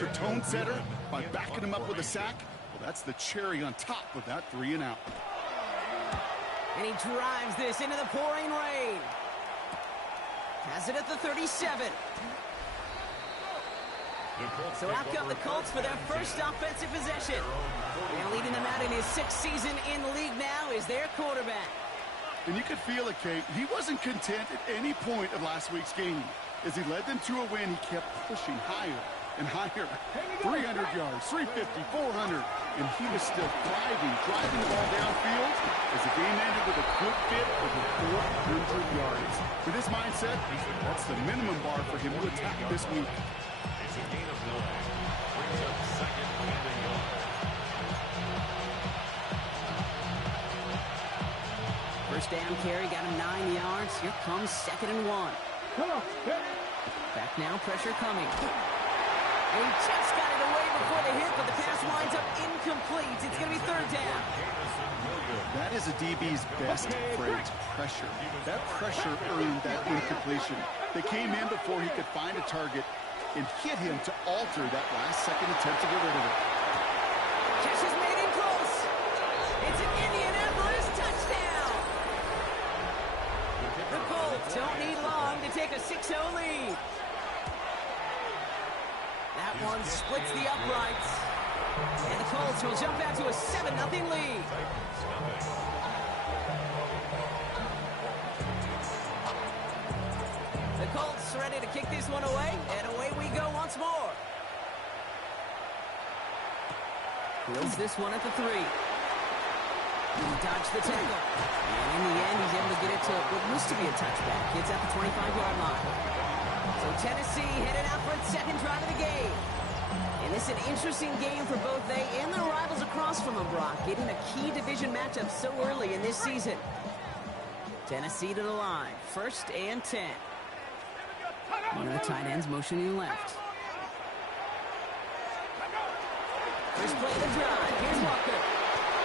extra tone setter by backing him up with a sack. Well, that's the cherry on top of that 3 and out. And he drives this into the pouring rain. Has it at the 37. So out come the Colts for their first offensive possession. And leading them out in his 6th season in the league now is their quarterback. And you could feel it, Kate. He wasn't content at any point of last week's game. As he led them to a win, he kept pushing higher and higher. 300 yards, 350, 400. And he was still driving the ball downfield as the game ended with a good fit over 400 yards. With his mindset, that's the minimum bar for him to attack this week. It's a gain of 9. Brings up second and a yard. First down carry, got him 9 yards. Here comes 2nd and 1. Back now, pressure coming. And he just got it away before the hit, but the pass winds up incomplete. It's going to be 3rd down. That is a DB's best phrase, pressure. That pressure earned that incompletion. They came in before he could find a target and hit him to alter that last-second attempt to get rid of it. Catch is made in close. It's an Indianapolis touchdown. The Colts don't need long to take a 6-0 lead. That one splits the uprights. And the Colts will jump out to a 7-0 lead. The Colts ready to kick this one away, and away we go once more. Fields this one at the 3. He dodged the tackle. And in the end, he's able to get it to what used to be a touchback. It's at the 25-yard line. So Tennessee headed out for its 2nd drive of the game. And this is an interesting game for both they and their rivals across from them, Brock, getting a key division matchup so early in this season. Tennessee to the line. 1st and 10. One of the tight ends motioning left. First play of the drive. Here's Walker.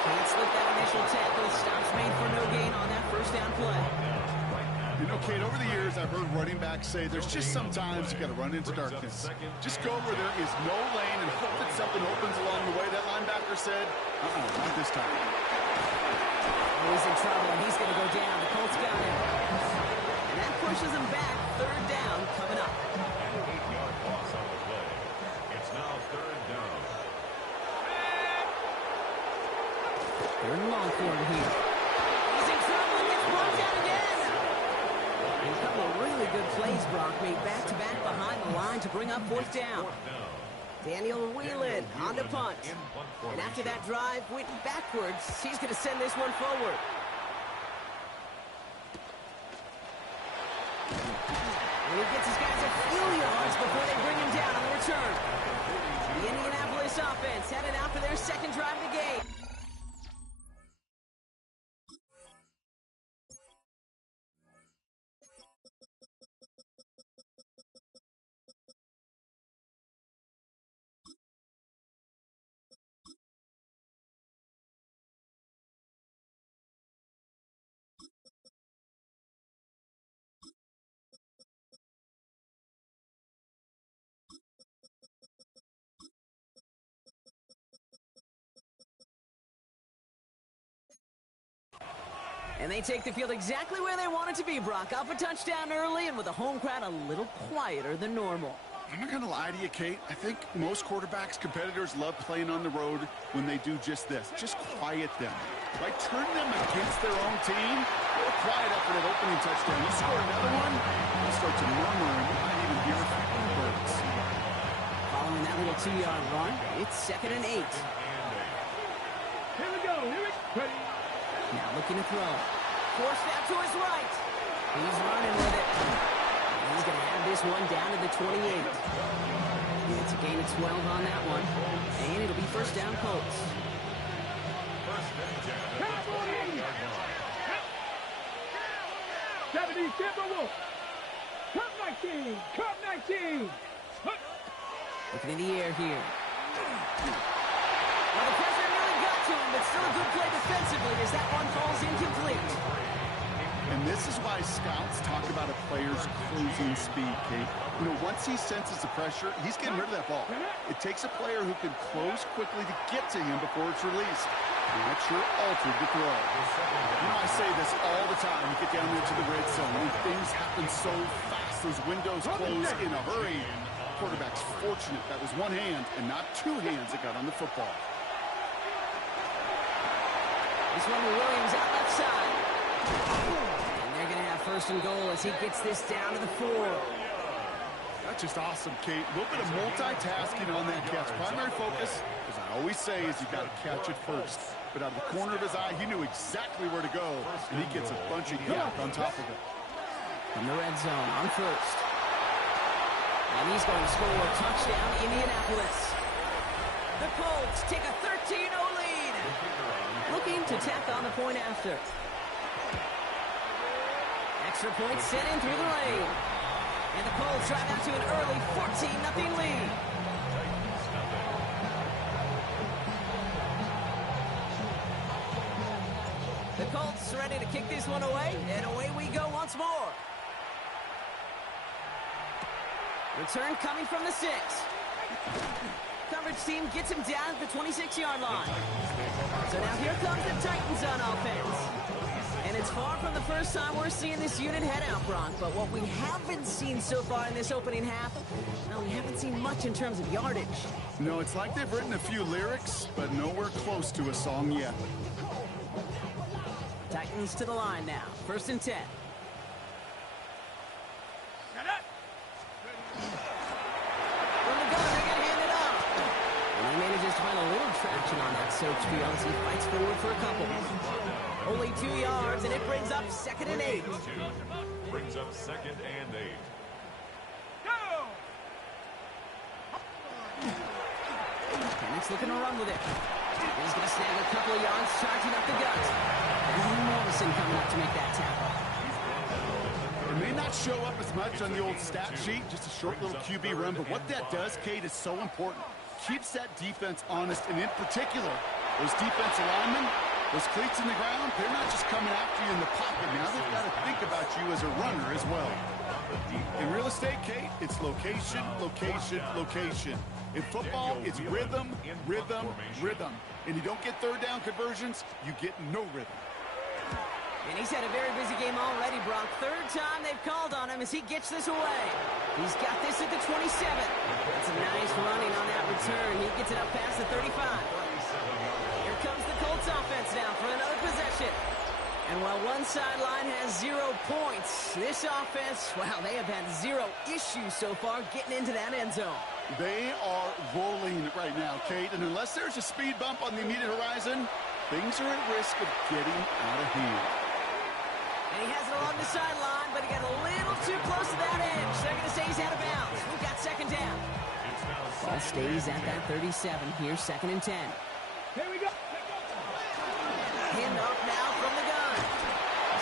Can't slip that initial tackle. Stops made for no gain on that 1st down play. You know, Kate, over the years, I've heard running backs say there's just sometimes you got to run into darkness. Just go where there is no lane and hope that something opens along the way. That linebacker said, not this time. Oh, he's in trouble, and he's going to go down. The Colts got him. And that pushes him back. 3rd down coming up. An 8-yard loss on the play. It's now 3rd down. 3rd and long for him here. He's in trouble and gets brought down again. And a couple of really good plays, Brock, made back-to-back behind the line to bring up 4th down. Daniel Whelan on the punt. And after that drive went backwards, he's going to send this one forward. And he gets his guys a few yards before they bring him down on the return. The Indianapolis offense headed out for their 2nd drive of the game. And they take the field exactly where they want it to be, Brock. Off a touchdown early and with a home crowd a little quieter than normal. I'm not going to lie to you, Kate. I think most quarterbacks, competitors love playing on the road when they do just this. Just quiet them. By turning them against their own team, they'll quiet up for that opening touchdown. You score another one, they'll start to murmur, and you might even hear a few birds. Following that little 2-yard run, it's 2nd and 8. Here we go. Ready. Now looking to throw. Forced out to his right. He's running with it. And he's going to have this one down to the 28. It's a gain of 12 on that one. And it'll be 1st down Colts. First and 10. 70, Timberwolf. Cup 19. Cup 19. Looking in the air here. Well, the pressure really got to him, but still a good play defensively as that one falls incomplete. And this is why scouts talk about a player's closing speed, Kate. You know, once he senses the pressure, he's getting rid of that ball. It takes a player who can close quickly to get to him before it's released. And that sure altered the throw. You know, I say this all the time. You get down there to the red zone, and things happen so fast. Those windows close in a hurry. Quarterback's fortunate that was one hand and not two hands that got on the football. This one to Williams out left side. And they're going to have first and goal as he gets this down to the 4. That's just awesome, Kate. A little bit of multitasking on that catch. Primary focus, as I always say, is you got to catch it first. But out of the corner of his eye, he knew exactly where to go, and he gets a bunch of yak on top of it. From the red zone on first. And he's going to score a touchdown, Indianapolis. The Colts take a 13-0 lead. Looking to tack on the point after. Extra point sent in through the lane. And the Colts drive out to an early 14-0 lead. The Colts ready to kick this one away, and away we go once more. Return coming from the 6. Coverage team gets him down at the 26-yard line. So now here comes the Titans on offense. And it's far from the first time we're seeing this unit head out, Bronk. But what we haven't seen so far in this opening half, no, we haven't seen much in terms of yardage. No, it's like they've written a few lyrics, but nowhere close to a song yet. Titans to the line now. First and 10. From the gun, they're going to hand it off. And he manages to find a little traction on that search field as he fights forward for a couple. Only 2 yards, and it brings up 2nd and 8. Brings up 2nd and 8. Penix looking to run with it. He's going to snag a couple of yards, charging up the gut. And Morrison coming up to make that tackle. It may not show up as much on the old stat sheet, just a short little QB run, but what that does, Kate, is so important. Keeps that defense honest, and in particular, those defensive linemen, those cleats in the ground, they're not just coming after you in the pocket. Now they've got to think about you as a runner as well. In real estate, Kate, it's location, location, location. In football, it's rhythm, rhythm, rhythm. And you don't get third down conversions, you get no rhythm. And he's had a very busy game already, Brock. Third time they've called on him as he gets this away. He's got this at the 27. That's a nice running on that return. He gets it up past the 35. Here comes the Colts offense now for another possession. And while one sideline has 0 points, this offense, wow, they have had 0 issues so far getting into that end zone. They are rolling right now, Kate, and unless there's a speed bump on the immediate horizon, things are at risk of getting out of hand. And he has it along the sideline, but he got a little too close to that edge. They're going to say he's out of bounds. We've got 2nd down. Ball stays at that 37 here, 2nd and 10. Here we go. Hand off now from the gun.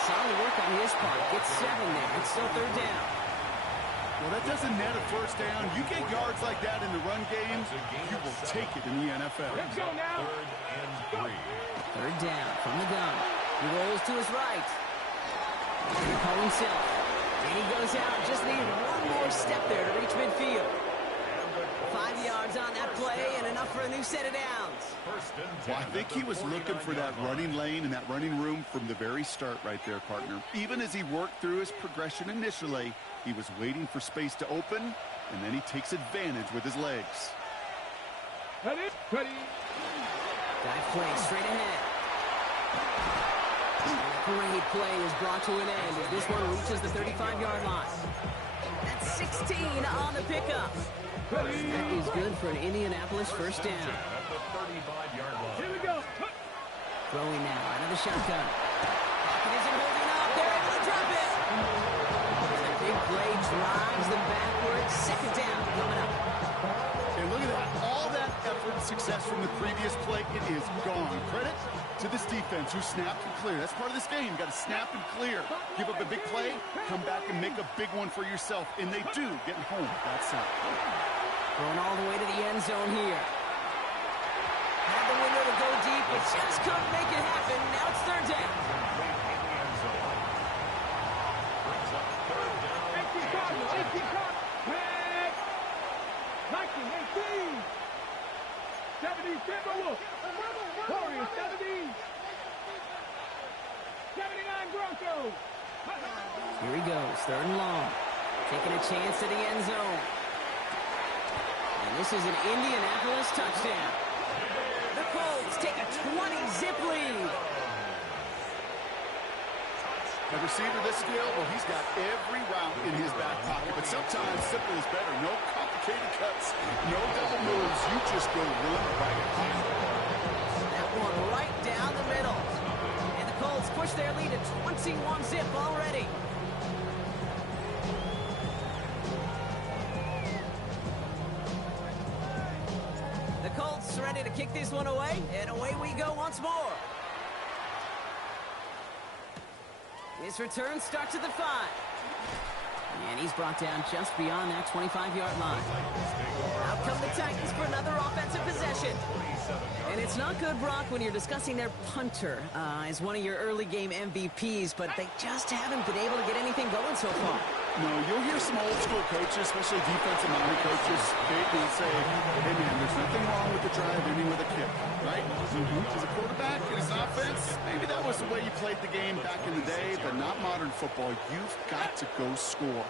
Solid work on his part. Gets 7 there. It's still 3rd down. Well, that doesn't net a first down. You get yards like that in the run game, you will take it in the NFL. Let's go now. 3rd and 3. 3rd down from the gun. He rolls to his right. He's going to call himself. And he goes out. Just needed one more step there to reach midfield. 5 yards on that play and enough for a new set of downs. Well, I think he was looking for that running lane and that running room from the very start right there, partner. Even as he worked through his progression initially, he was waiting for space to open, and then he takes advantage with his legs. Ready? Dive play straight ahead. Great play is brought to an end as this one reaches the 35-yard line. That's 16 on the pickup. That is good for an Indianapolis first down. At the 35-yard line. Here we go. Throwing now out of the shotgun. Pocket isn't holding up. They're able to drop it. The big play drives them backwards. 2nd down coming up. And look at that. All that effort and success from the previous play, it is gone. Credit to this defense who snapped and cleared. That's part of this game. You got to snap and clear. Give up a big play, come back and make a big one for yourself. And they do, getting home. That's it. Going all the way to the end zone here. Had the window to go deep, but just couldn't make it happen. Now it's 3rd down. Viking 18. 70 Timberwolves. Warriors 70. 79 Broncos. Here he goes, 3rd and long. Taking a chance at the end zone. And this is an Indianapolis touchdown. The Colts take a 20-zip lead. A receiver this skilled, well, he's got every route in his back pocket. But sometimes simple is better. No complicated cuts, no double moves. You just go run right behind. That one right down the middle. And the Colts push their lead to 21-zip already. The Colts ready to kick this one away, and away we go once more. His return starts at the 5. And he's brought down just beyond that 25-yard line. Out come the Titans for another offensive possession. And it's not good, Brock, when you're discussing their punter as one of your early game MVPs, but they just haven't been able to get anything going so far. No, you'll hear some old school coaches, especially defensive minded coaches, they will say, hey man, there's nothing wrong with the drive ending with a kick, right? As a quarterback in his offense, maybe that was the way you played the game back in the day, but not modern football. You've got to go score.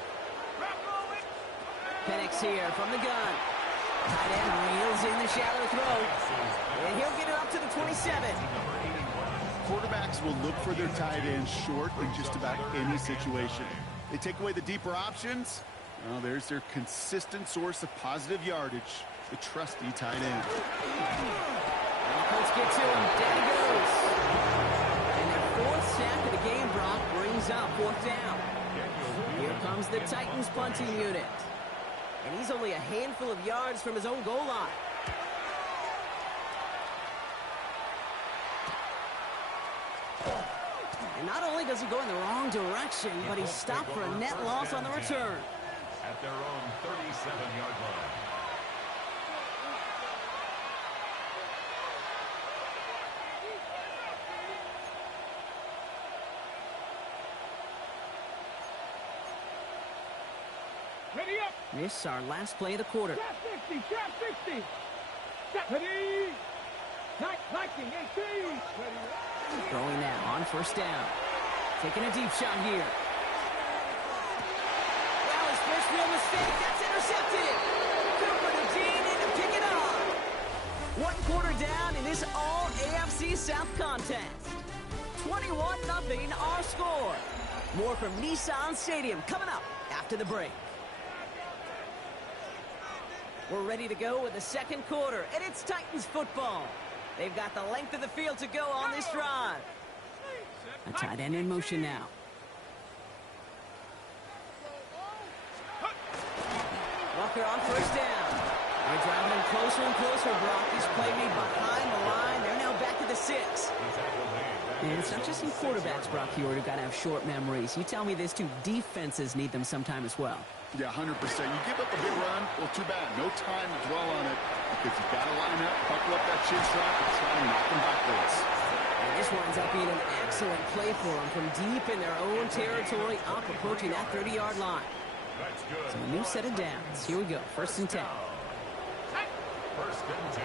Penix here from the gun. Tight end reels in the shallow throw. And he'll get it up to the 27. Quarterbacks will look for their tight end short in just about any situation. They take away the deeper options. Well, there's their consistent source of positive yardage, the trusty tight end. And the Colts get to him. Down he goes. And their 4th sack of the game, Brock, brings up 4th down. Here comes the Titans punting unit. And he's only a handful of yards from his own goal line. And not only does he go in the wrong direction, but he's stopped for a net loss on the return. At their own 37-yard line. Ready up. This is our last play of the quarter. Trap 60. Trap 60. Step ready. Viking 18. Throwing that on 1st down. Taking a deep shot here. Well, his first real mistake. That's intercepted. Cooper to Dean in to pick it up. 1 quarter down in this all AFC South contest. 21-0 our score. More from Nissan Stadium coming up after the break. We're ready to go with the 2nd quarter, and it's Titans football. They've got the length of the field to go on this drive. A tight end in motion now. Walker on 1st down. They're driving him closer and closer, Brock. He's play made behind the line. They're now back to the 6. And it's not just some quarterbacks, Brock, here who've got to have short memories. You tell me this too, defenses need them sometime as well. Yeah, 100%. You give up a big run, well, too bad. No time to dwell on it because you've got to line up, buckle up that chin strap, and try and knock them backwards. And this winds up being an excellent play for them from deep in their own territory, up approaching that 30-yard line. That's good. So a new set of downs. Here we go, 1st and 10. 1st and 10.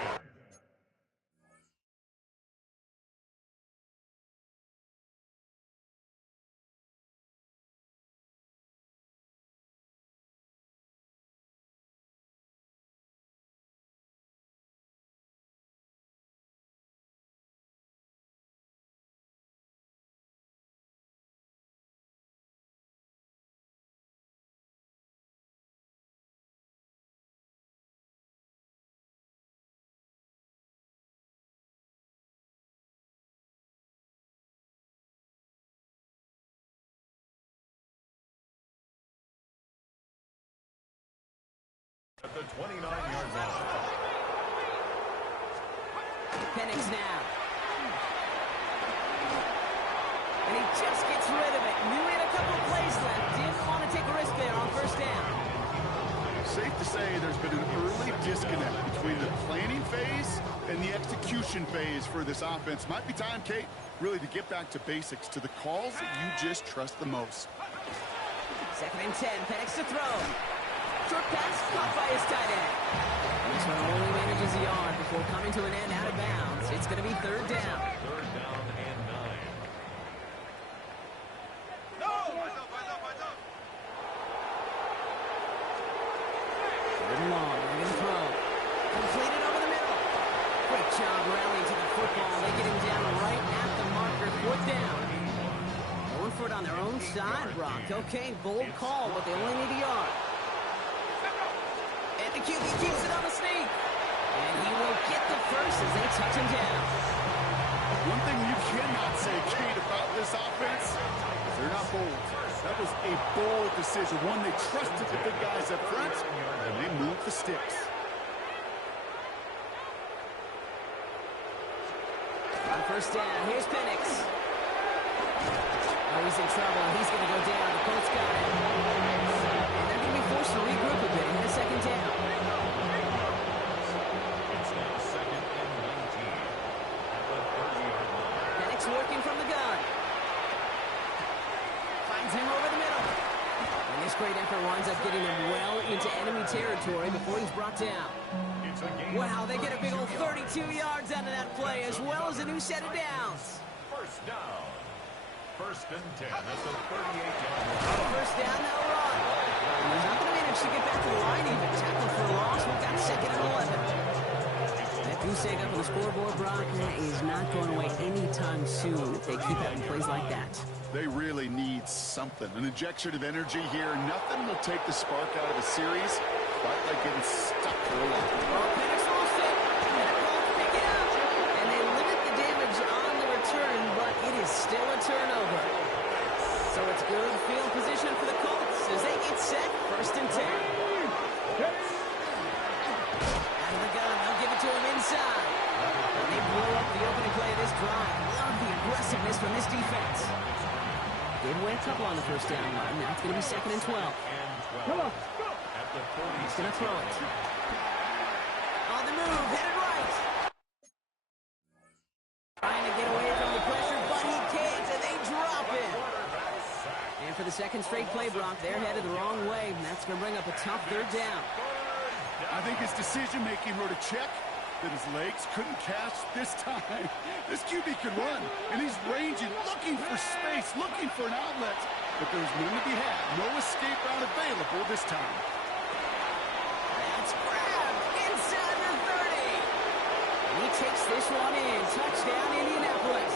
At the 29-yard line. Penix now. And he just gets rid of it. Knew he had a couple of plays left. Didn't want to take a risk there on 1st down. Safe to say there's been an early disconnect between the planning phase and the execution phase for this offense. Might be time, Kate, really to get back to basics, to the calls that you just trust the most. Second and 10. Penix to throw. Short pass caught by his tight end. And this one only manages a yard before coming to an end out of bounds. It's going to be third down. Third down and 9. Third and long. They're going to throw. Completed over the middle. Great job rallying to the football. They get him down right at the marker. Fourth down. Going for it on their own side, Brock. Okay, bold call, but they only need a yard. And the QB keeps it on the sneak. And he will get the first as they touch him down. One thing you cannot say, Kate, about this offense is they're not bold. That was a bold decision. One, they trusted the big guys up front, and they moved the sticks. On first down, here's Penix. Oh, he's in trouble. He's going to go down. The Colts got it. And they're going to be forced to regroup a bit in the second down. It's now second and 19 at the 30-yard line. Penix working from the gun. Finds him over the middle. And this great effort winds up getting him well into enemy territory before he's brought down. It's a game. Wow, they get a big old 32 yards out of that play, as well as a new set of downs. First down. First and 10 at the 38-yard line. First down, they'll run. And he's not going to manage to get back to the line even. Tackle for a loss. We've got second and 11. That goose egg up on the scoreboard, Brock, that is not going away anytime soon if they keep having plays like that. They really need something. An injection of energy here. Nothing will take the spark out of a series quite like getting stuck for a while. Oh, Penix lost it. And the Colts pick it up. And they limit the damage on the return, but it is still a turnover. So it's good field position for the Colts as they get set. First and 10. Out of the gun. They'll give it to him inside. And they blow up the opening play of this drive. Love the aggressiveness from this defense. Gave away a couple on the first down line. Now it's going to be second and 12. Come on, go. At the 40. He's going to throw it. On the move, headed right. Trying to get away from the pressure, but he can't, and they drop it. And for the second straight play, Brock, they're headed the wrong way, and that's going to bring up a tough third down. I think his decision-making wrote a check that his legs couldn't catch this time. This QB can run, and he's ranging, looking for space, looking for an outlet. But there's none to be had. No escape route available this time. That's grabbed inside the 30. And he takes this one in. Touchdown, Indianapolis.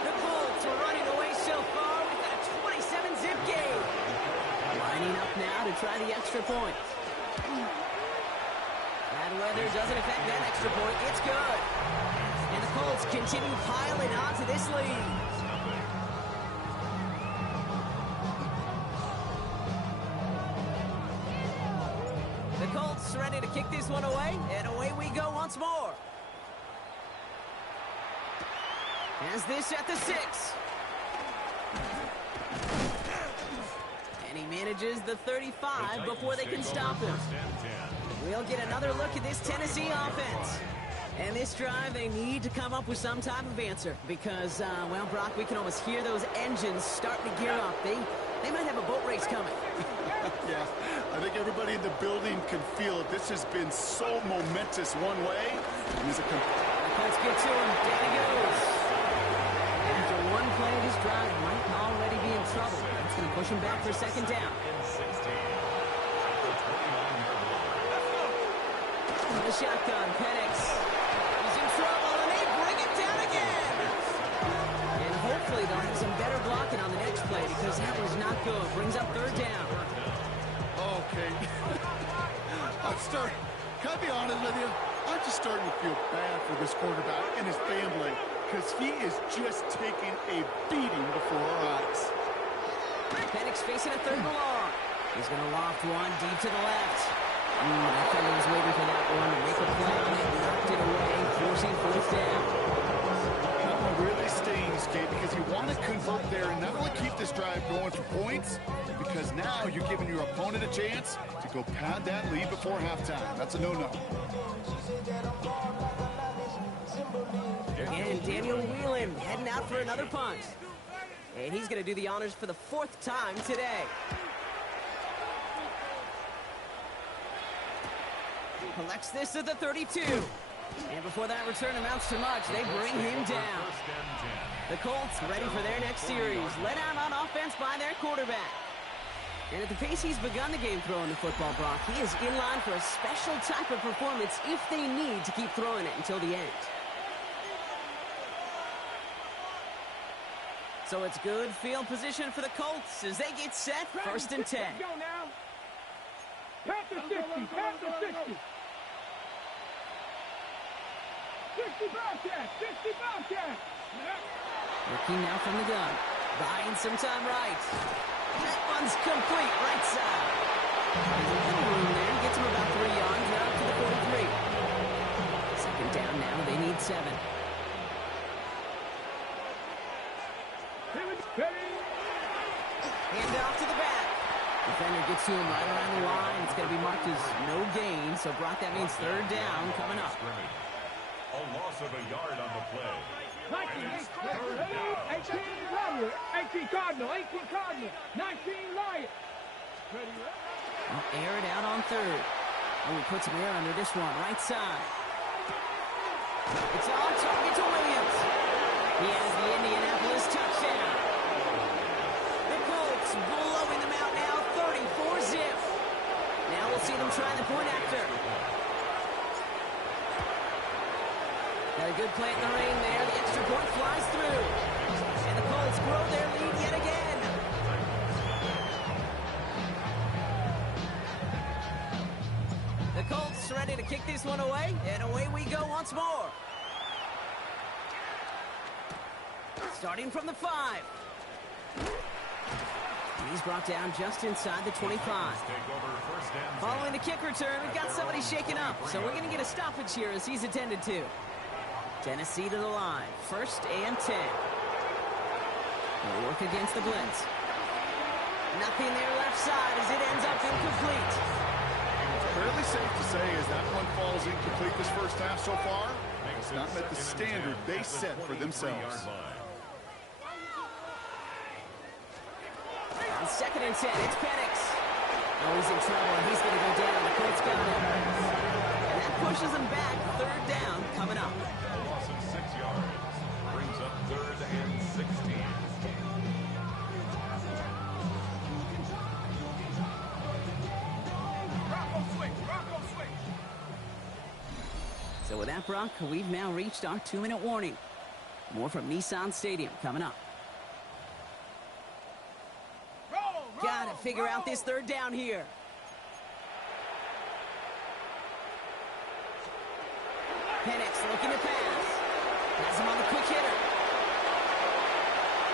The Colts are running away so far. We've got a 27-zip game. Lining up now to try the extra point. Bad weather doesn't affect that extra point. It's good. And the Colts continue piling onto this lead. The Colts ready to kick this one away, and away we go once more. Has this at the 6. And he manages the 35 before they can stop him. We'll get another look at this Tennessee offense. And this drive, they need to come up with some type of answer because, well, Brock, we can almost hear those engines starting to gear up. They might have a boat race coming. Yeah, I think everybody in the building can feel it. This has been so momentous one way. And there's a Let's get to him. Down he goes. After one play, this drive might already be in trouble. That's going to push him back for second down. The shotgun, Penix. He's in trouble, and they bring it down again. And hopefully they'll have some better blocking on the next play because that was not good. Brings up third down. Okay. Can I be honest with you? I'm just starting to feel bad for this quarterback and his family because he is just taking a beating before our eyes. Penix facing a third and long. He's going to loft one deep to the left. I thought he was waiting for that one to make a play on it, knocked it away, forcing fourth down. That really stings, Kate, because you want to convert there and not only keep this drive going for points, because now you're giving your opponent a chance to go pad that lead before halftime. That's a no-no. Again, Daniel Whelan heading out for another punt. And he's going to do the honors for the 4th time today. Collects this at the 32. And before that return amounts to much, they bring him down. The Colts ready for their next series. Let out on offense by their quarterback. And at the pace he's begun the game throwing the football, Brock, he is in line for a special type of performance if they need to keep throwing it until the end. So it's good field position for the Colts as they get set, 1st and 10. Let's go now. Pass the 60, pass the 60. 60 Bobcat, 60 Bobcat. Looking now from the gun. Buying some time right. That one's complete, right side. There's a little room there. Gets him about 3 yards, now up to the 43. 2nd down now. They need 7. Hand off to the back. Defender gets to him right around the line. It's going to be marked as no gain. So, Brock, that means 3rd down coming up. A loss of a yard on the play. 18 Cardinal, 19 Lion. Well, air it out on 3rd. Oh, he puts some air under this one, right side. It's on target to Williams. He has the Indianapolis touchdown. The Colts blowing them out now, 34-zip. Now we'll see them try the point after. Got a good play in the rain there. The extra point flies through. And the Colts grow their lead yet again. The Colts ready to kick this one away. And away we go once more. Starting from the 5. He's brought down just inside the 25. Following the kick return, we've got somebody shaken up. So we're going to get a stoppage here as he's attended to. Tennessee to the line. 1st and 10. They'll work against the blitz. Nothing there left side as it ends up incomplete. Fairly safe to say as that one falls incomplete this first half so far, it's not met the standard they set for themselves. On 2nd and 10, it's Penix. Oh, he's in trouble. He's going to go down. The Colts got him. And that pushes him back. 3rd down coming up. A loss of 6 yards. Brings up 3rd and 16. So with that, Brock, we've now reached our 2-minute warning. More from Nissan Stadium coming up. Got to figure out this 3rd down here. Penix looking to pass. Has him on the quick hitter.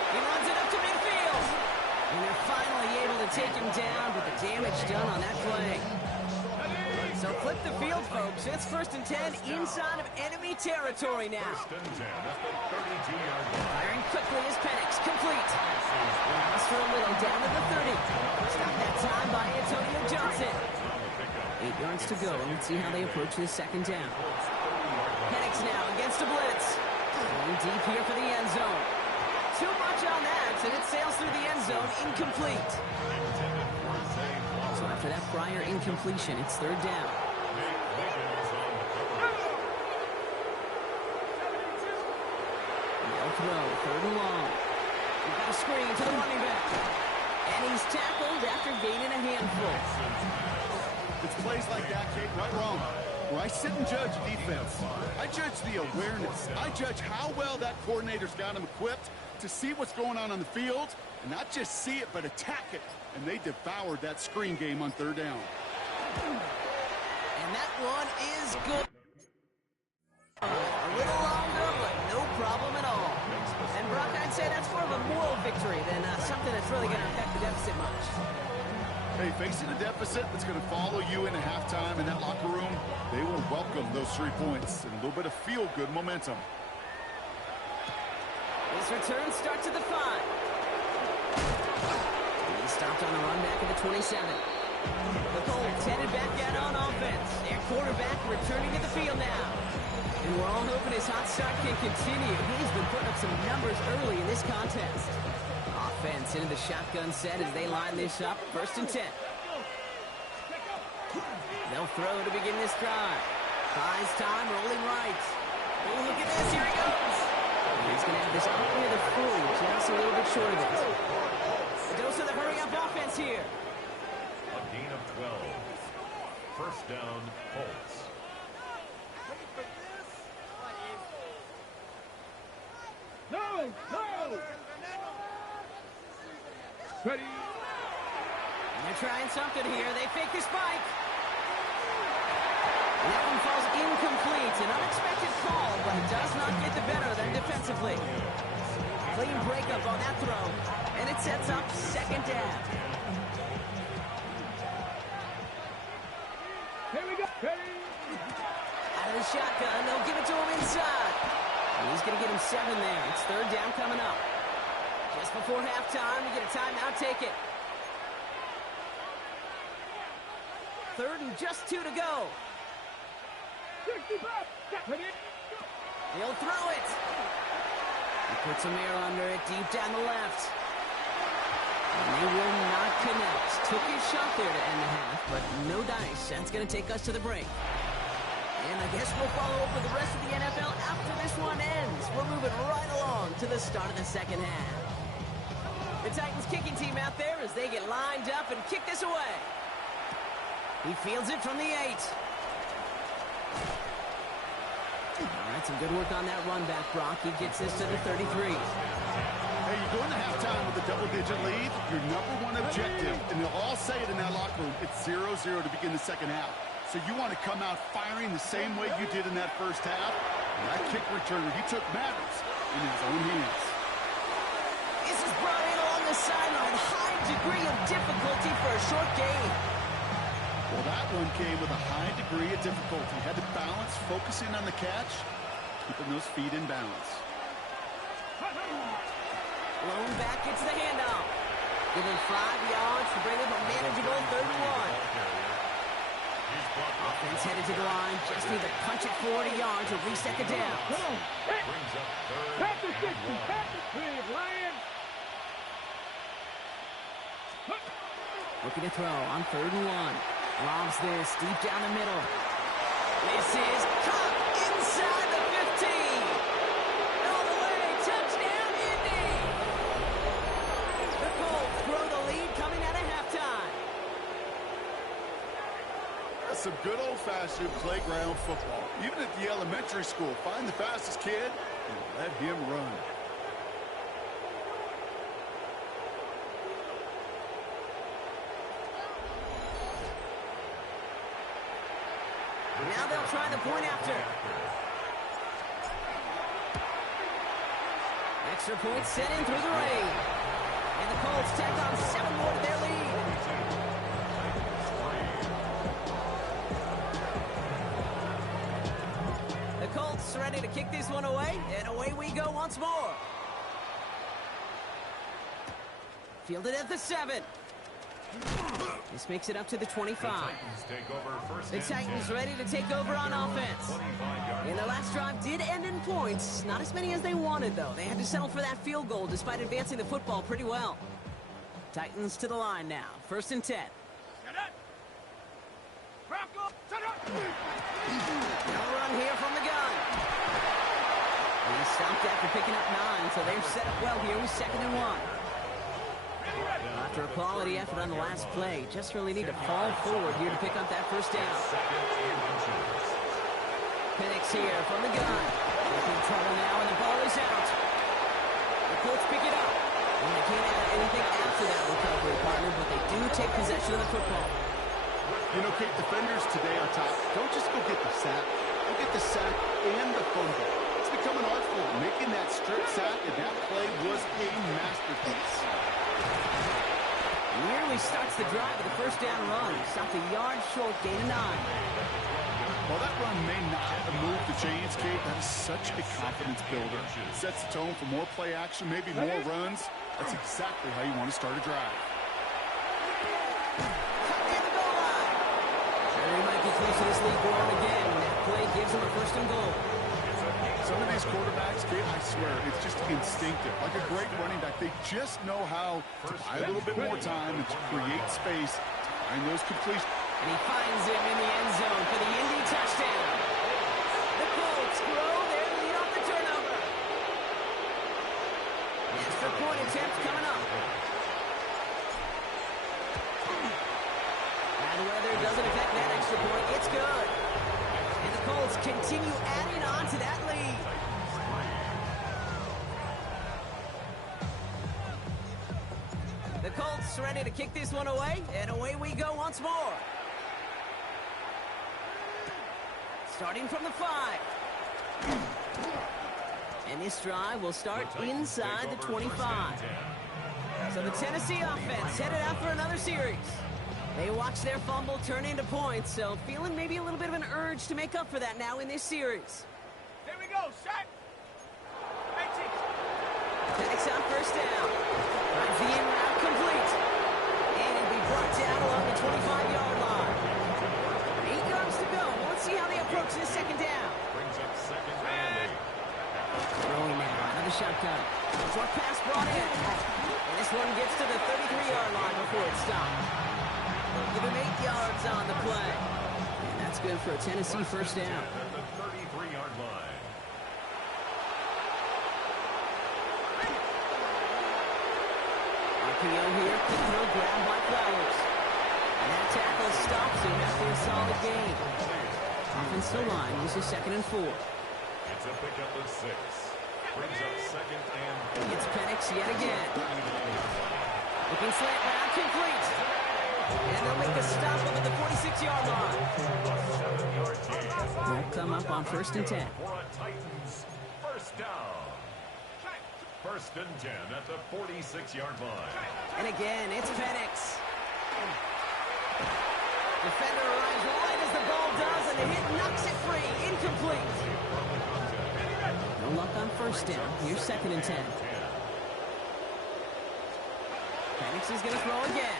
He runs it up to midfield. And they're finally able to take him down, but the damage done on that play. So flip the field, folks. It's 1st and 10 inside of enemy territory now. 1st and 10 at the 32-yard line. Firing quickly is Penix. Complete. Lost for a little down to the 30. Stop that time by Antonio Johnson. 8 yards to go. Let's see how they approach this 2nd down. Penix now against a blitz. Going deep here for the end zone. Too much on that, and it sails through the end zone. Incomplete. So after that prior incompletion, it's 3rd down. No throw, 3rd and long. We've got a screen to the running back. And he's tackled after gaining a handful. It's plays like that, Kate, right wrong. Where I sit and judge defense. I judge the awareness. I judge how well that coordinator's got him equipped to see what's going on the field, and not just see it, but attack it. And they devoured that screen game on 3rd down. And that one is good. A little longer, but no problem at all. And Brock, I'd say that's more of a moral victory than something that's really going to affect the deficit much. Hey, facing a deficit that's going to follow you into halftime in that locker room, they will welcome those 3 points and a little bit of feel-good momentum. This return starts at the 5. He stopped on the run back at the 27. The Colts headed back out on offense. Their quarterback returning to the field now. And we're all hoping his hot start can continue. He's been putting up some numbers early in this contest. Offense into the shotgun set as they line this up. 1st and 10. They'll throw to begin this drive. Buys time, rolling right. Oh, look at this. Here he goes. He's going to have this up near the 40, just a little bit short of it. A dose of the hurry-up offense here. A gain of 12. First down, Colts. No! Ready? And they're trying something here. They fake the spike. And that one falls incomplete. An unexpected call, but it does not get the better of them defensively. Clean breakup on that throw. And it sets up second down. Here we go. Ready? Out of the shotgun, they'll give it to him inside. And he's going to get him 7 there. It's third down coming up. Just before halftime, we get a timeout, take it. Third and just 2 to go. 65. Ready? He'll throw it. He puts a mirror under it, deep down the left. And they will not connect. Took his shot there to end the half, but no dice. That's going to take us to the break. And I guess we'll follow up with the rest of the NFL after this one ends. We're moving right along to the start of the second half. The Titans kicking team out there as they get lined up and kick this away. He fields it from the 8. All right, some good work on that run back, Brock. He gets this to the 33. Hey, you go into halftime with a double-digit lead, your number one objective, and they'll all say it in that locker room, it's 0-0 to begin the second half. So you want to come out firing the same way you did in that first half. And that kick returner, he took matters in his own hands. This is brought in along the sideline. High degree of difficulty for a short gain. Well, that one came with a high degree of difficulty. Had to balance, focusing on the catch, keeping those feet in balance. Lone back gets the handoff. Give him 5 yards to bring up a manageable third and 1. Offense headed to the line. Just need to punch it 40 yards to reset the down. Come on. Pass the 60. Pass the 3. Lion. Looking to throw on third and 1. Lobs this deep down the middle. This is caught inside the 15. All the way. Touchdown, Indy. The Colts grow the lead coming out of halftime. That's some good old-fashioned playground football. Even at the elementary school, find the fastest kid and let him run. Now they'll try the point after. Extra point set in through the rain. And the Colts tack on 7 more to their lead. The Colts ready to kick this one away, and away we go once more. Fielded at the 7. This makes it up to the 25. The Titans ready to take over on offense. And their last drive did end in points. Not as many as they wanted, though. They had to settle for that field goal despite advancing the football pretty well. Titans to the line now. First and 10. No run here from the gun. He stopped after picking up 9, so they're set up well here with second and 1. After a quality effort on the last play, just really need to fall forward here to pick up that first down. Penix here from the gun. In trouble now, and the ball is out. The Colts pick it up. And they can't add anything after that recovery, partner, but they do take possession of the football. You know, Kate, defenders today on top, don't just go get the sack. Go get the sack and the fumble. It's become an art form. Making that strip sack, and that play was a masterpiece. Nearly starts the drive with a first down run. Stopped a yard short, gain of 9. While that run may not have moved the chains, Kate, that is such a confidence builder. It sets the tone for more play action, maybe more runs. That's exactly how you want to start a drive. He might be close to this league going again. That play gives him a first and goal. Some of these quarterbacks, Kate, I swear, it's just instinctive. Like a great running back, they just know how to buy a little bit more time and to create space to find those completions. And he finds him in the end zone for the Indy touchdown. The Colts grow their lead on the turnover. Extra point attempt coming up. Bad weather doesn't affect that extra point. It's good. And the Colts continue adding on to that lead. The Colts ready to kick this one away, and away we go once more. Starting from the 5. And this drive will start inside the 25. So the Tennessee offense headed out for another series. They watch their fumble turn into points, so feeling maybe a little bit of an urge to make up for that now in this series. Here we go, set. Penix on first down. Finds the in route complete. And it'll be brought down along the 25-yard line. 8 yards to go. Let's see how they approach this second down. Brings up second and 8. Throwing now, another shotgun. Short pass brought in. And this one gets to the 33-yard line before it stops. They'll give him 8 yards on the play. And that's good for a Tennessee first down. At the 33-yard line. RPO here, quick throw grabbed by Flowers. And that tackle stops him after a solid gain. Offensive line uses 2nd and 4. It's a pickup of 6. Brings up second and 4. It's Penix yet again. Looking slant route complete. And they'll make a stop over the 46-yard line. They'll come up on 1st and 10. For a Titans first down. 1st and 10 at the 46-yard line. And again, it's Penix. Defender arrives right as the ball does, and the hit knocks it free. Incomplete. No luck on first down. Here's 2nd and 10. Penix is going to throw again.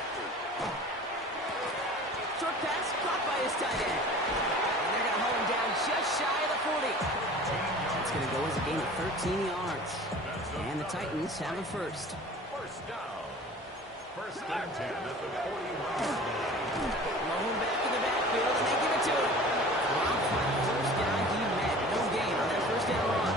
Short pass caught by his tight end. And they're going to hold him down just shy of the 40. It's going to go as a gain of 13 yards. And the Titans have a first. First down. 1st and 10 at the 41-yard line. Low back in the backfield, and they give it to him. Wow, for the first guy he met. No gain on that first down run.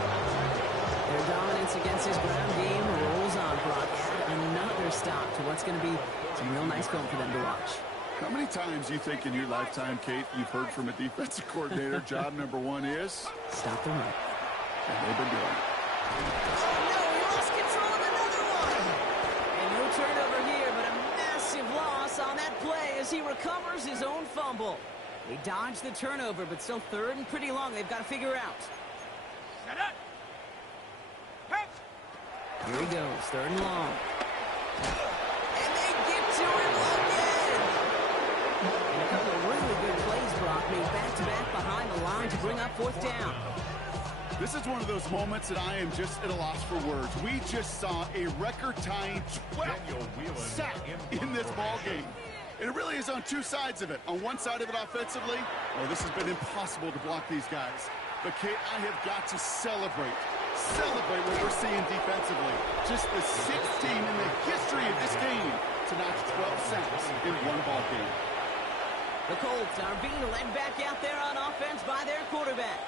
Their dominance against his ground game rolls on, Brock. Add another stop to what's going to be some real nice film for them to watch. How many times do you think in your lifetime, Kate, you've heard from a defensive coordinator, job number 1 is? Stop the run. And they've been doing it. No, he lost control of another one. And no turnover here, but a massive loss on that play as he recovers his own fumble. They dodge the turnover, but still 3rd and pretty long. They've got to figure out. Set up. Catch. Here he goes, 3rd and long. And they get to him again. And a couple of really good plays, Brock, made back-to-back behind the line to bring up 4th down. This is one of those moments that I am just at a loss for words. We just saw a record-tying 12th sack in this ball game. And it really is on 2 sides of it. On one side of it offensively, oh, this has been impossible to block these guys. But, Kate, I have got to celebrate what we're seeing defensively. Just the 6th team in the history of this game to notch 12 sacks in one ball game. The Colts are being led back out there on offense by their quarterback.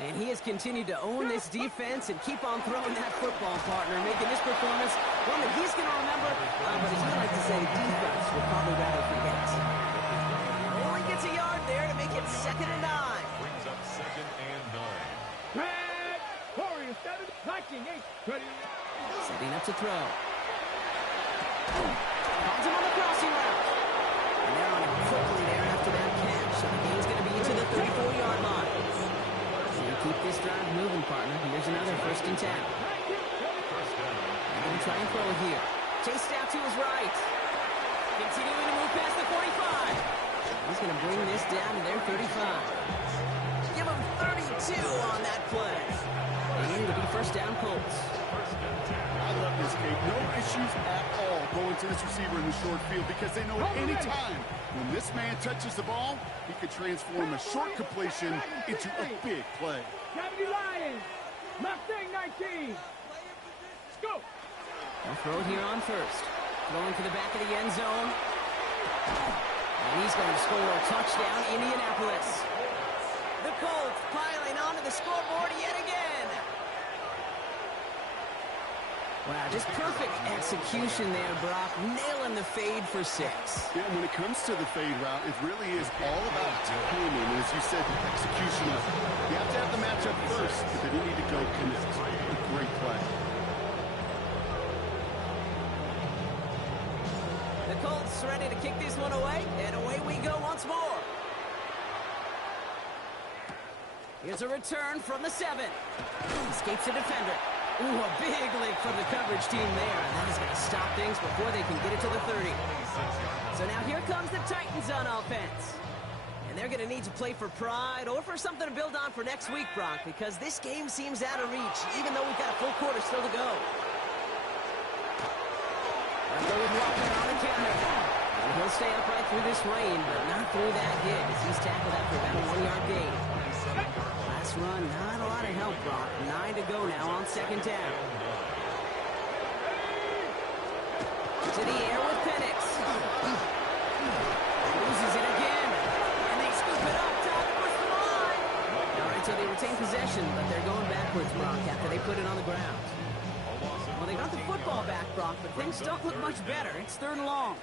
And he has continued to own this defense and keep on throwing that football, partner, making this performance one that he's going to remember, but as we like to say, defense will probably rather forget. Only gets a yard there to make it 2nd and 9. Brings up second and 9. Red. Warriors 7, Viking 8. Ready. Setting up to throw. Calls him on the crossing route. And they're on it quickly there after that catch. So the game's going to be to the 34-yard line. Keep this drive moving, partner. Here's another 1st and 10. They're going to try and throw it here. Chased out to his right. Continuing to move past the 45. He's going to bring this down to their 35. Give him 32 on that play. And it'll be 1st down Colts. I love this, Kate. No issues at all going to this receiver in the short field because they know at any time when this man touches the ball, he could transform a short completion into a big play. Deputy Lions. Mustang 19. Let's go. They'll throw it here on 1st. Throwing to the back of the end zone. And he's going to score a touchdown, Indianapolis. The Colts piling onto the scoreboard yet again. Wow, just perfect execution there, Brock. Nailing the fade for 6. Yeah, when it comes to the fade route, it really is all about timing. As you said, execution. You have to have the matchup first, but then you need to go connect. A great play. The Colts ready to kick this one away, and away we go once more. Here's a return from the 7. Escapes the defender. Ooh, a big lick from the coverage team there, and that is going to stop things before they can get it to the 30. So now here comes the Titans on offense. And they're going to need to play for pride or for something to build on for next week, Brock, because this game seems out of reach, even though we've got a full quarter still to go. And go with Walker on the counter. And he'll stay upright through this rain, but not through that hit as he's tackled after about a 1-yard gain. Last run, not a lot of help, Brock. 9 to go now on 2nd down. To the air with Penix. Loses it again. And they scoop it up. Time to push the line. All right, so they retain possession, but they're going backwards, Brock, after they put it on the ground. Well, they got the football back, Brock, but things don't look much better. It's 3rd and long.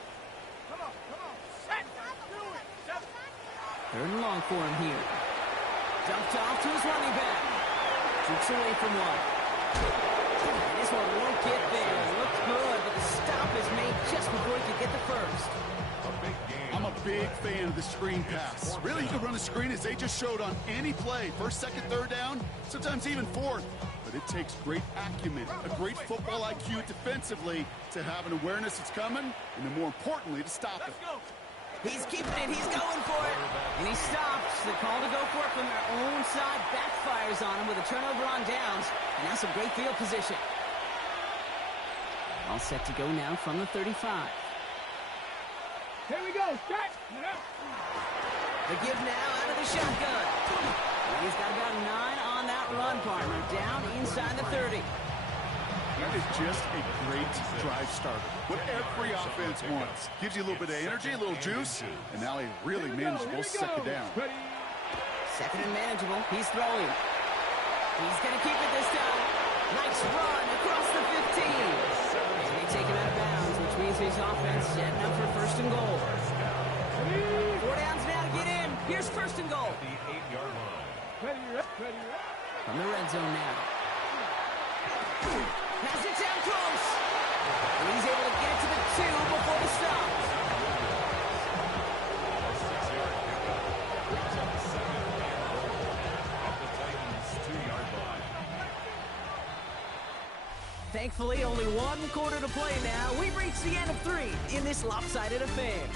3rd and long for him here. Dumped off to his running back. Jukes away from one. And this one won't get there. Looked good, but the stop is made just before he could get the first. I'm a big fan of the screen pass. Really, you can run a screen as they just showed on any play. 1st, 2nd, 3rd down, sometimes even 4th. But it takes great acumen, a great football IQ defensively to have an awareness that's coming, and then more importantly, to stop it. He's keeping it. He's going for it. And he stops. The call to go for it from their own side backfires on him with a turnover on downs. And now some great field position. All set to go now from the 35. Here we go. Strike. The give now out of the shotgun. And he's got about 9 on that run, partner. Down inside the 30. That is just a great drive starter. What every offense wants. Gives you a little bit of energy, a little juice, and now a really manageable 2nd down. 2nd and manageable. He's throwing. He's going to keep it this time. Nice run across the 15. And they take him out of bounds, which means his offense setting up for 1st and goal. 4 downs now to get in. Here's 1st and goal. From the red zone now. Has it down close. And he's able to get it to the 2 before the stop. Thankfully, only 1 quarter to play now. We've reached the end of 3 in this lopsided affair.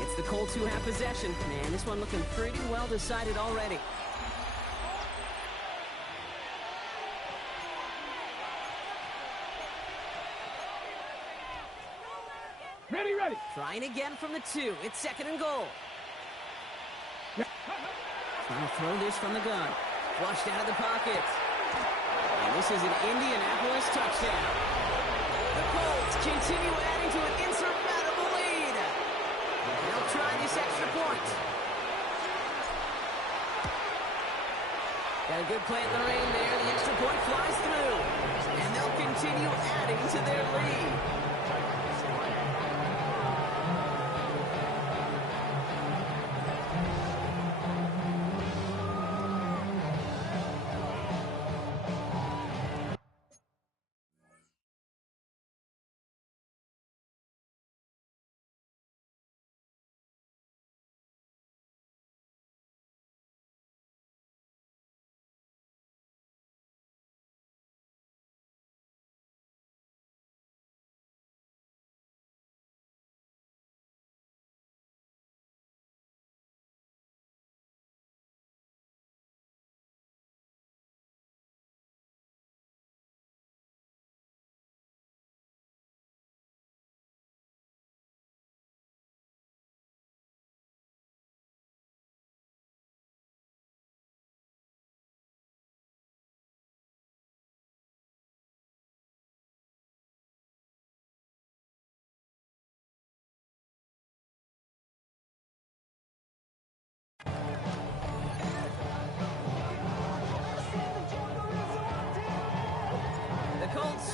It's the Colts who have possession. Man, this one looking pretty well decided already. Ready. Trying again from the 2. It's 2nd and goal. Trying to throw this from the gun. Flushed out of the pocket. And this is an Indianapolis touchdown. The Colts continue adding to an insurmountable lead. They'll try this extra point. Got a good play at the rain there. The extra point flies through. And they'll continue adding to their lead.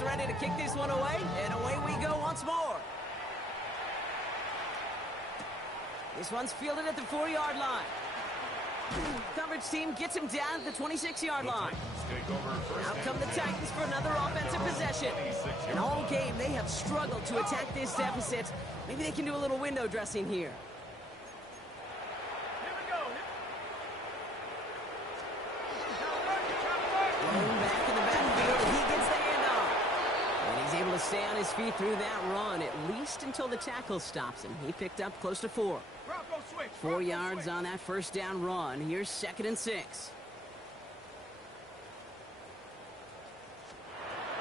ready to kick this one away, and away we go once more. This one's fielded at the 4-yard line. Coverage team gets him down at the 26-yard line. Out come the Titans for another offensive possession. And all game, they have struggled to attack this deficit. Maybe they can do a little window dressing here. Thrown back in the backfield, and he gets the handoff. And he's able to stay on his feet through that run, at least until the tackle stops him. He picked up close to 4. 4 yards on that first down run. Here's 2nd and 6.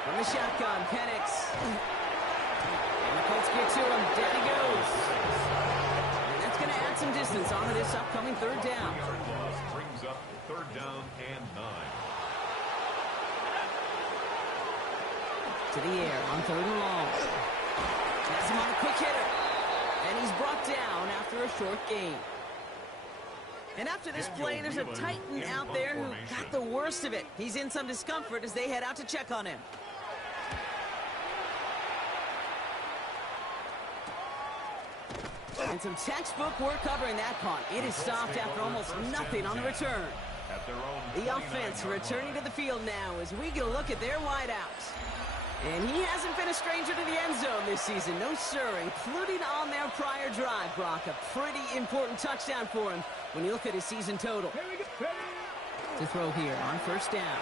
From the shotgun, Penix. And the Colts get to him. Down he goes. And that's going to add some distance onto this upcoming 3rd down. Brings up 3rd down and 9. To the air on 3rd and long. Has him on a quick hitter. And he's brought down after a short gain. And after this play, there's a Titan out there who got the worst of it. He's in some discomfort as they head out to check on him. And some textbook work covering that punt. It is stopped after almost nothing on the return. The offense returning to the field now as we get a look at their wideouts. And he hasn't been a stranger to the end zone this season. No, sir, including on their prior drive, Brock. A pretty important touchdown for him when you look at his season total. To throw here on 1st down.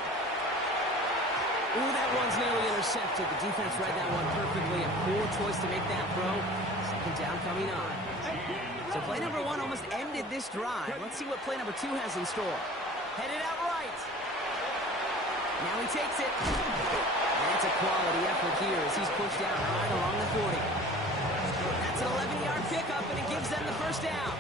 Ooh, that one's nearly intercepted. The defense read that one perfectly. A poor choice to make that throw. 2nd down coming on. So play number 1 almost ended this drive. Let's see what play number 2 has in store. Headed out right. Now he takes it. That's a quality effort here as he's pushed out right along the 40. That's an 11-yard pickup, and it gives them the 1st down.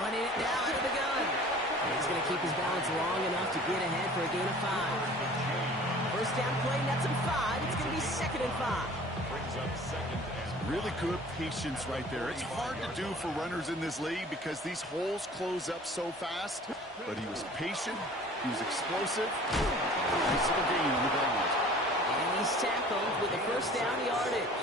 Running it down out of the gun. And he's going to keep his balance long enough to get ahead for a gain of 5. 1st down play, nets him 5. It's going to be 2nd and 5. Brings up 2nd and Really good patience right there. It's hard to do for runners in this league because these holes close up so fast. But he was patient. He was explosive. Nice little gain on the ground. And he's tackled with the 1st down yardage.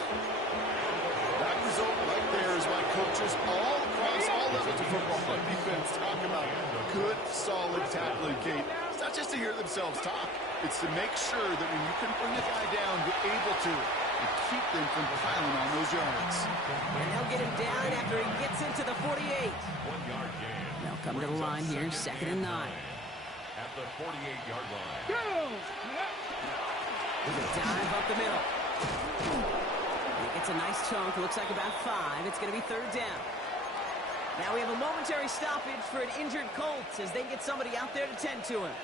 That result right there is why coaches all across all levels of football and defense talk about good, solid tackling, Kate. It's not just to hear themselves talk. It's to make sure that when you can bring a guy down, you're able to and keep them from piling on those yards. And they'll get him down after he gets into the 48. 1-yard gain. They'll come to the line here, 2nd and 9. At the 48-yard line. There's a dive up the middle. And he gets a nice chunk, looks like about 5. It's going to be 3rd down. Now we have a momentary stoppage for an injured Colts as they get somebody out there to tend to him.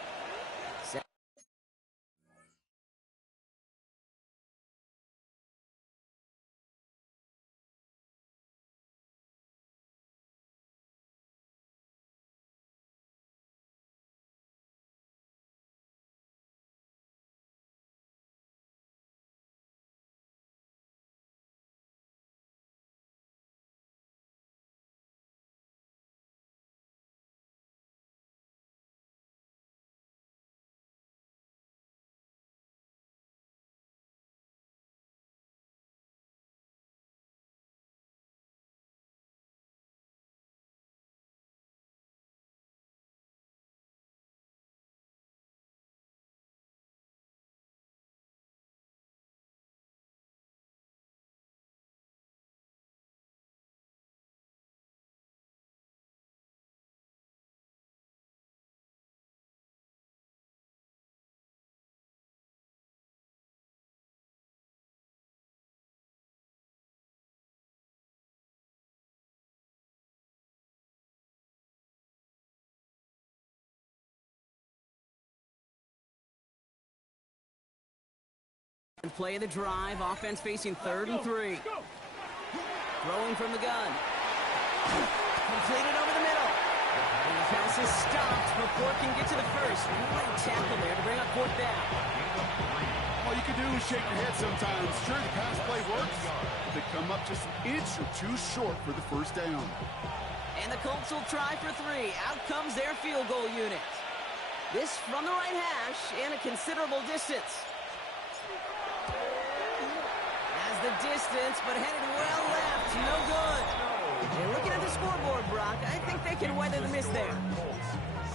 Play of the drive, offense facing 3rd and 3. Throwing from the gun. Completed over the middle. And the pass is stopped before it can get to the 1st. Great tackle there to bring up 4th down. All you can do is shake your head sometimes. Sure, the pass play works. They come up just an inch or 2 short for the 1st down. And the Colts will try for 3. Out comes their field goal unit. This from the right hash and a considerable distance. Has the distance, but headed well left. No good. They're looking at the scoreboard, Brock. I think they can weather the miss there.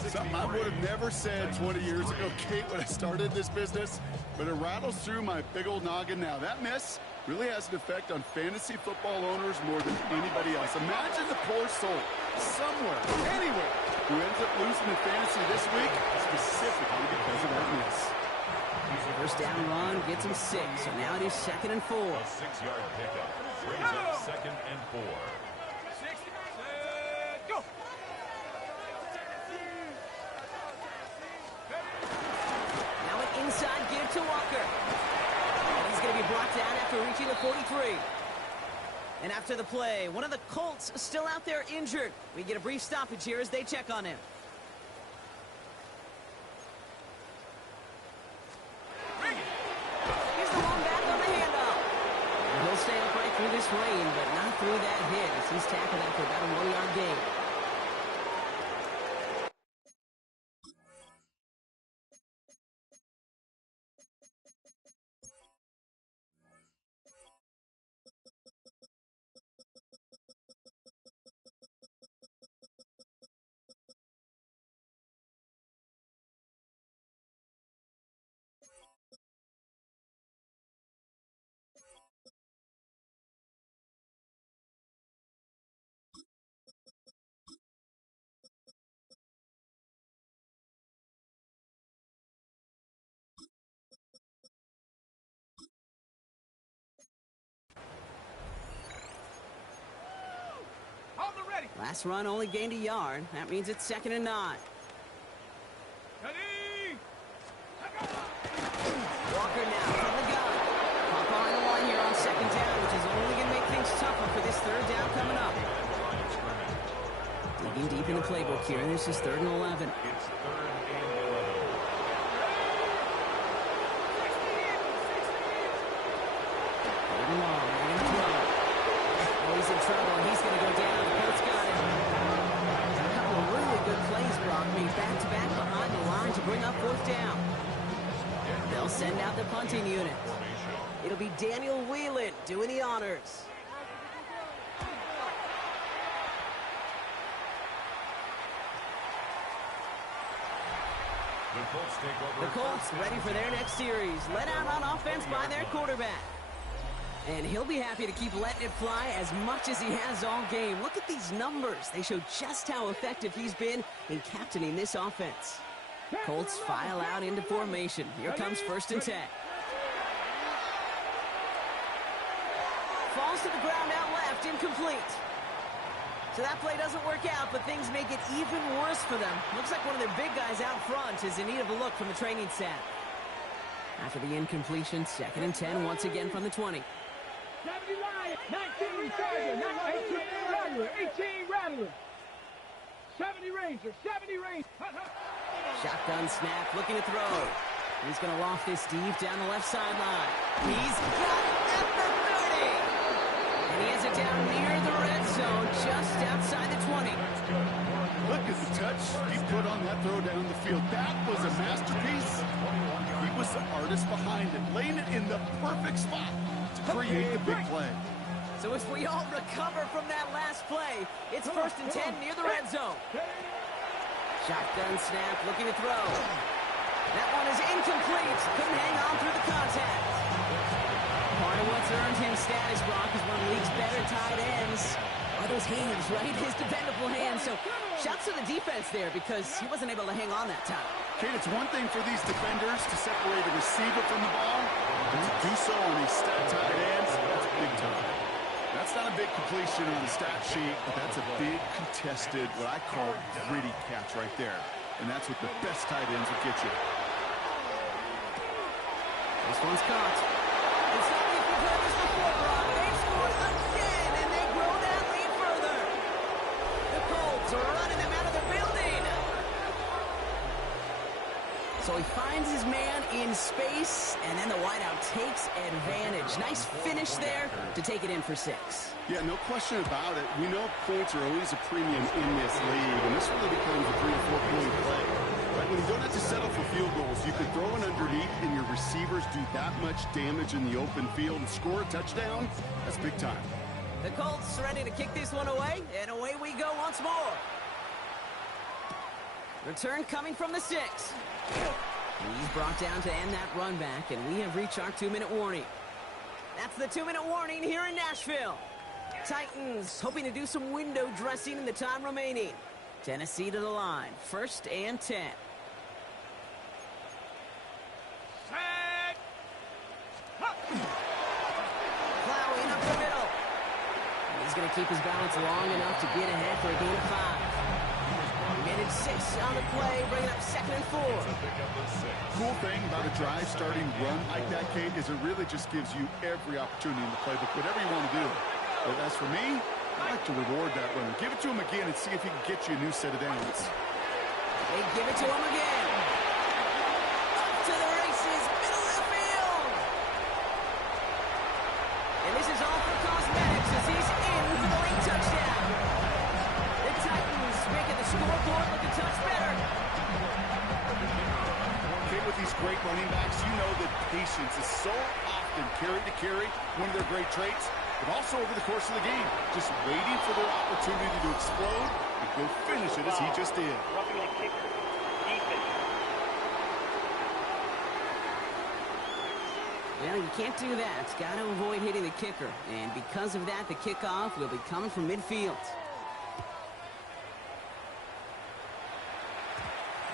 Something I would have never said 20 years ago, Kate, when I started this business, but it rattles through my big old noggin now. That miss really has an effect on fantasy football owners more than anybody else. Imagine the poor soul somewhere, anywhere, who ends up losing in fantasy this week, specifically because of that miss. First down run gets him 6, so now it is 2nd and 4. A 6-yard pickup brings up 2nd and 4. Go! Now an inside give to Walker. And he's going to be brought down after reaching the 43. And after the play, one of the Colts still out there injured. We get a brief stoppage here as they check on him. Here's the one back on the handoff. And he'll stay upright through this rain, but not through that hit as he's tackled after about a 1-yard gain. Last run only gained a yard. That means it's 2nd and 9. Walker now from the gun. Pop on the line here on 2nd down, which is only going to make things tougher for this 3rd down coming up. Digging deep in the playbook here. This is 3rd and 11. It's 3rd and 11. Third and long. They're going to throw. Oh, he's in trouble, and he's going to go down. The Colts got him. A couple of really good plays, Brock, made back-to-back behind the line to bring up 4th down. They'll send out the punting unit. It'll be Daniel Whelan doing the honors. The Colts ready for their next series. Let out on offense by their quarterback. And he'll be happy to keep letting it fly as much as he has all game. Look at these numbers. They show just how effective he's been in captaining this offense. Colts file out into formation. Here comes 1st and 10. Falls to the ground out left, incomplete. So that play doesn't work out, but things make it even worse for them. Looks like one of their big guys out front is in need of a look from the training staff. After the incompletion, 2nd and 10 once again from the 20. 70 Lions, 19 Charger, 18 Rattler, 18 Rattler. 70 Ranger, 70 Ranger. Shotgun snap, looking to throw. He's going to loft this deep down the left sideline. He's got it at the 30. And he has it down near the red zone, just outside the 20. Look at the touch he put on that throw down the field. That was a masterpiece. He was the artist behind it, laying it in the perfect spot to create the big play. So if we all recover from that last play, it's 1st and 10 near the red zone. Shotgun snap, looking to throw. That one is incomplete. Couldn't hang on through the contact. Part of what's earned him status, Brock, is one of the league's better tight ends. Are those hands, right? His dependable hands. So shouts to the defense there because he wasn't able to hang on that time. Kate, it's one thing for these defenders to separate a receiver from the ball, but to do so on these stat tight ends, that's big time. That's not a big completion on the stat sheet, but that's a big contested, what I call gritty catch right there. And that's what the best tight ends will get you. This one's caught. It's not like we've heard this before, Brock. They've scored again, and they grow that lead further. The Colts are running them out of the building. So he finds his man in space, and then the wideout takes advantage. Nice finish there to take it in for 6. Yeah, no question about it. We know points are always a premium in this league, and this really becomes a 3 or 4 point play. Right? When you don't have to settle for field goals, you can throw it underneath, and your receivers do that much damage in the open field and score a touchdown. That's big time. The Colts ready to kick this one away, and away we go once more. Return coming from the 6. He's brought down to end that run back, and we have reached our 2-minute warning. That's the 2-minute warning here in Nashville. Titans hoping to do some window dressing in the time remaining. Tennessee to the line. 1st and 10. Plowing up the middle. He's going to keep his balance long enough to get ahead for a gain of 5. Minute 6 on the play, bringing up 2nd and 4. Cool thing about a drive starting run like that, Kate, is it really just gives you every opportunity in the playbook, whatever you want to do. But as for me, I like to reward that run. Give it to him again and see if he can get you a new set of downs. They give it to him again. Up to the races, middle of the field. And this is all for cosmetics as he's in for the late touchdown. The Titans making the scoreboard look a touch better. Okay, with these great running backs, you know that patience is so often carry to carry, one of their great traits, but also over the course of the game, just waiting for their opportunity to explode and go finish it as he just did. Roughing the kicker. Defense. Well, you can't do that. Got to avoid hitting the kicker. And because of that, the kickoff will be coming from midfield.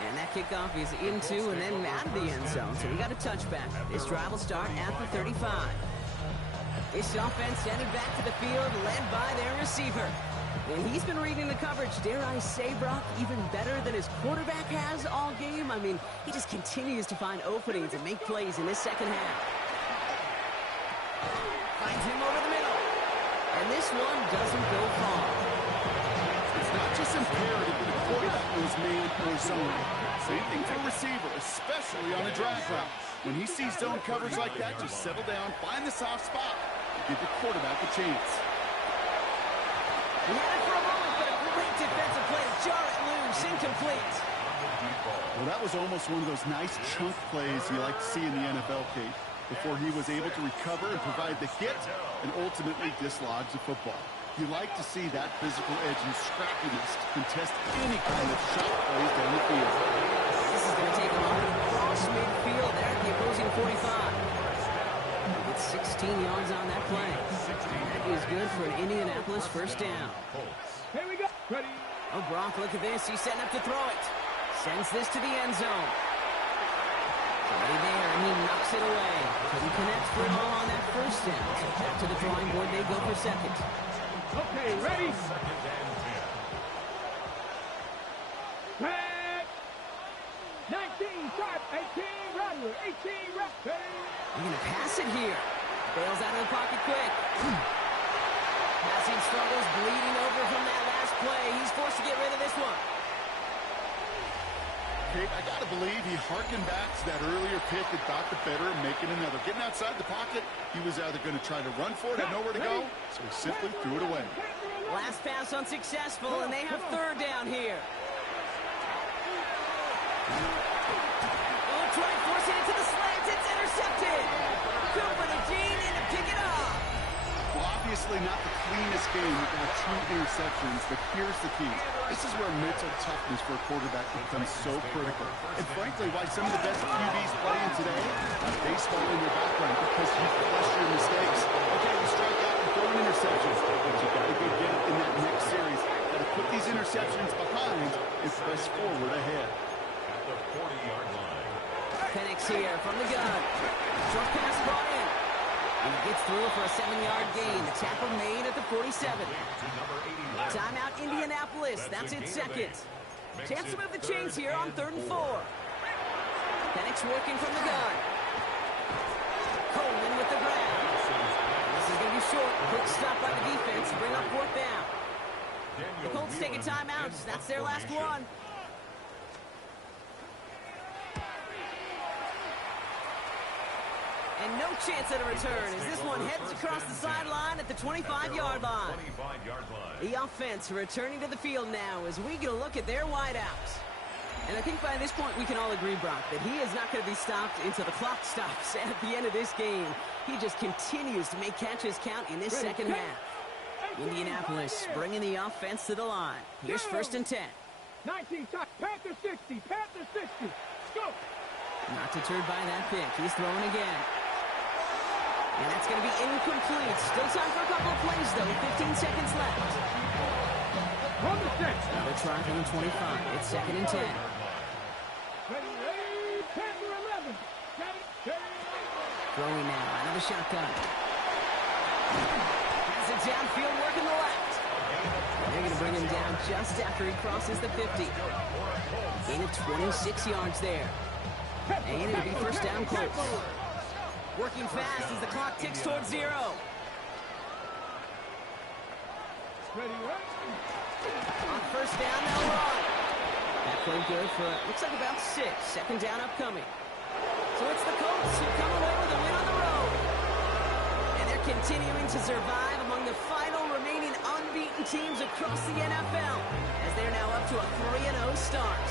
And that kickoff is into and then out of the end zone. So we got a touchback. This drive will start at the 35. This offense standing back to the field, led by their receiver. And he's been reading the coverage, dare I say, Brock, even better than his quarterback has all game. I mean, he just continues to find openings and make plays in this second half. Finds him over the middle. And this one doesn't go far. It's not just imperative that the quarterback knows man or zone. Same thing for a receiver, especially on a drag route. When he sees zone coverage like that, just settle down, find the soft spot, and give the quarterback a chance. He had it for a moment, but a great defensive play to jar it loose, incomplete. Well, that was almost one of those nice chunk plays you like to see in the NFL, Kate, before he was able to recover and provide the hit and ultimately dislodge the football. You like to see that physical edge and scrappiness to contest any kind of shot plays down the field. This is going to take him all the way across midfield there at the opposing 45. With 16 yards on that play. That is good for an Indianapolis 1st down. Here we go. Ready. Oh, Brock, look at this. He's setting up to throw it. Sends this to the end zone. Somebody there, and he knocks it away. Couldn't connect for it all on that 1st down. So back to the drawing board they go for 2nd. Okay, ready. Back. 19, shot, 18, Rattler, 18, Rattler. They're going to pass it here. Bails out of the pocket quick. Passing struggles, bleeding over from that last play. He's forced to get rid of this one. Kate, I got to believe he harkened back to that earlier pick and thought the better of making another. Getting outside the pocket, he was either going to try to run for it, had nowhere to go, so he simply threw it away. Last pass unsuccessful, and they have 3rd down here. Oh, try forcing it to the slants. It's intercepted. Cooper to Jean in to pick it up. Well, obviously not the cleanest game with the 2 interceptions, but here's the key. This is where mental toughness for a quarterback becomes so critical. And frankly, why some of the best QBs playing today have baseball in their background, because you flush your mistakes. Okay, we strike out and throw an interception, but you got to go get it in that next series. Got to put these interceptions behind and press forward ahead. At the 40-yard line. Penix here from the gun. Short pass brought in. And he gets through for a 7-yard gain. The tackle made at the 47. Timeout Indianapolis. That's its 2nd. Chance to move the chains here on 3rd and 4. Penix working from the gun. Coleman with the grab. This is going to be short. Quick stop by the defense to bring up 4th down. The Colts take a timeout. That's their last one. And no chance at a return as this one heads across the sideline at the 25-yard line. 25-yard line. The offense returning to the field now as we get a look at their wideouts. And I think by this point we can all agree, Brock, that he is not going to be stopped until the clock stops at the end of this game. He just continues to make catches count in this second half. Indianapolis bringing the offense to the line. Here's 1st and 10. 19, Panther 60, Panther 60. Go! Not deterred by that pick. He's throwing again. And that's going to be incomplete. Still time for a couple of plays, though. 15 seconds left. Run the six. Another try from the 25. It's 2nd and 10. Panther 11. Throwing now. Another shotgun. Has it downfield, working the left. They're going to bring him down just after he crosses the 50. Gain of 26 yards there. And it'll be 1st down close. Working fast as the clock ticks towards 0. On 1st down, they'll run. That played good for, looks like about 6. 2nd down upcoming. So it's the Colts who come away with a win on the road. And they're continuing to survive among the final remaining unbeaten teams across the NFL as they're now up to a 3-0 start.